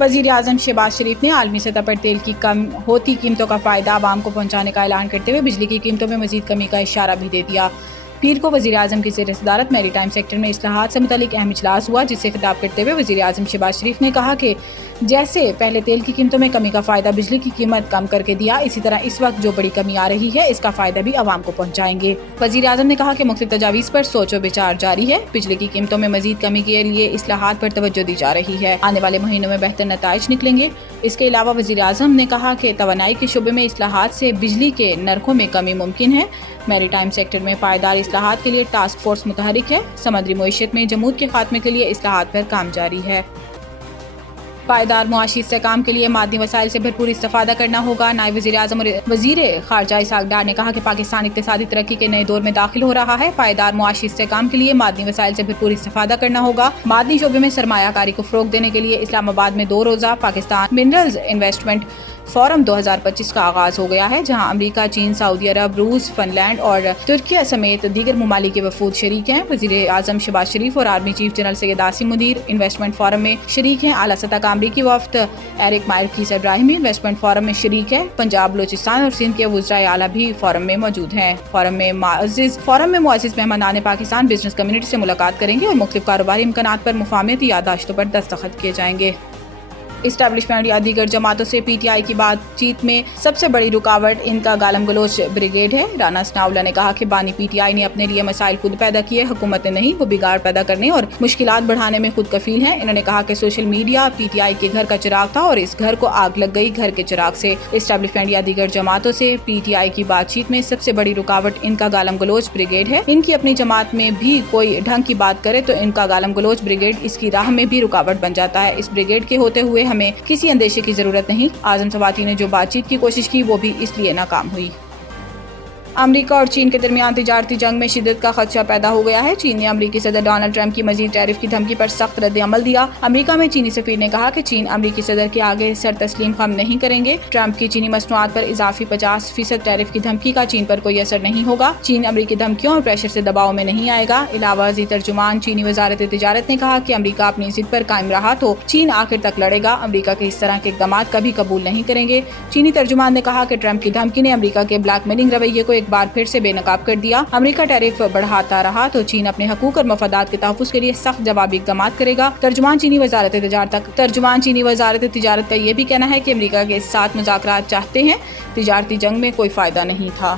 वज़ीर आज़म शहबाज शरीफ ने आलमी सतह पर तेल की कम होती कीमतों का फ़ायदा आवाम को पहुँचाने का ऐलान करते हुए बिजली की कीमतों में मज़ीद कमी का इशारा भी दे दिया। पीर को वज़ीर आज़म की ज़ेर सदारत मैरी टाइम सेक्टर में इस्लाहात से मुतालिक अहम इजलास हुआ, जिससे खिताब करते हुए वज़ीर आज़म शहबाज शरीफ ने कहा कि जैसे पहले तेल की कीमतों में कमी का फ़ायदा बिजली की कीमत कम करके दिया, इसी तरह इस वक्त जो बड़ी कमी आ रही है इसका फ़ायदा भी आवाम को पहुँचाएंगे। वज़ीर आज़म ने कहा कि मुख्तलिफ तजावीज़ पर सोचो विचार जारी है। बिजली की कीमतों में मज़ीद कमी के लिए इस्लाहात पर तवज्जो दी जा रही है। आने वाले महीनों में बेहतर नताइज निकलेंगे। इसके अलावा वज़ीर आज़म ने कहा कि तवानाई के शुबे में इस्लाहात से बिजली के नरखों में कमी मुमकिन है। मैरी टाइम सेक्टर में पायदार इस्लाहात के लिए टास्क फोर्स मुतहरिक है। समुद्री मईशत में जमूद के खात्मे के लिए इस्लाहात पर काम जारी है। पायदार मुआशी इस्तेहकाम के लिए मादी वसाइल से भरपूर इस्तेफादा करना होगा। नायब वज़ीर आज़म और वज़ीर ख़ारजा इसहाक़ डार ने कहा कि पाकिस्तान इक़्तिसादी तरक्की के नए दौर में दाखिल हो रहा है। पायदार मुआशी इस्तेहकाम के लिए मादी वसाइल से भरपूर इस्तेफादा करना होगा। मादनी शोबे में सरमायाकारी को फ़रोग़ देने के लिए इस्लामाबाद में 2 रोज़ा पाकिस्तान मिनरल्स इन्वेस्टमेंट फोरम 2025 का आगाज हो गया है, जहां अमेरिका, चीन, सऊदी अरब, रूस, फिनलैंड और तुर्की समेत दीगर ममालिक के वफूद शरीक हैं। वज़ीर आज़म शहबाज शरीफ और army chief general Syed Asim Munir investment forum में शरीक हैं। आला सतह का अमरीकी वफ्द एरिक मार्किस इब्राहिमी इन्वेस्टमेंट फोरम में शरीक है। पंजाब, बलूचिस्तान और सिंध के वज़राए आला भी फोरम में मौजूद हैं। फोरम में मुअज़्ज़िज़ मेहमानान पाकिस्तान बिजनेस कम्युनिटी से मुलाकात करेंगे और मुख्तलिफ कारोबारी इम्कानात पर मुफाहमती याददाश्तों पर दस्तखत किए जाएंगे। इस्टेब्लिशमेंट या दीगर जमातों से PTI की बातचीत में सबसे बड़ी रुकावट इनका गालम गलोच ब्रिगेड है। राना सनाउल्लाह ने कहा कि बानी PTI ने अपने लिए मसाइल खुद पैदा किए, हुकूमत ने नहीं। वो बिगाड़ पैदा करने और मुश्किलात बढ़ाने में खुद कफील हैं। इन्होंने कहा कि सोशल मीडिया PTI के घर का चिराग था और इस घर को आग लग गई घर के चिराग से। इस्टेब्लिशमेंट या दीगर जमातों से PTI की बातचीत में सबसे बड़ी रुकावट इनका गालम गलोच ब्रिगेड है। इनकी अपनी जमात में भी कोई ढंग की बात करे तो इनका गालम गलोच ब्रिगेड इसकी राह में भी रुकावट बन जाता है। इस ब्रिगेड के होते हुए हमें किसी अंदेशे की जरूरत नहीं। आजम सवाती ने जो बातचीत की कोशिश की वो भी इसलिए नाकाम हुई। अमेरिका और चीन के दरमियान तिजारती जंग में शिद्दत का खदशा पैदा हो गया है। चीन ने अमेरिकी सदर डोनाल्ड ट्रंप की मजीद टैरिफ की धमकी पर सख्त रद्द अमल दिया। अमेरिका में चीनी सफीर ने कहा कि चीन अमेरिकी सदर के आगे सर तस्लीम खम नहीं करेंगे। ट्रंप की चीनी मसनूआत पर इजाफी 50% टैरिफ की धमकी का चीन पर कोई असर नहीं होगा। चीन अमेरिकी धमकियों और प्रेशर से दबाव में नहीं आएगा। इलावा तर्जुमान चीनी वजारत तिजारत ने कहा कि अमेरिका अपनी जिद पर कायम रहा तो चीन आखिर तक लड़ेगा। अमेरिका के इस तरह के इक़दाम कभी कबूल नहीं करेंगे। चीनी तर्जुमान ने कहा कि ट्रंप की धमकी ने अमेरिका के ब्लैकमेलिंग रवैये को एक बार फिर से बेनकाब कर दिया। अमेरिका टैरिफ बढ़ाता रहा तो चीन अपने हकूक और मफादात के तहफ़्फ़ुज़ के लिए सख्त जवाबी इक़दाम करेगा। तर्जुमान चीनी वजारत तिजारत का ये भी कहना है कि अमेरिका के साथ मुज़ाकरात चाहते हैं। तिजारती जंग में कोई फायदा नहीं था।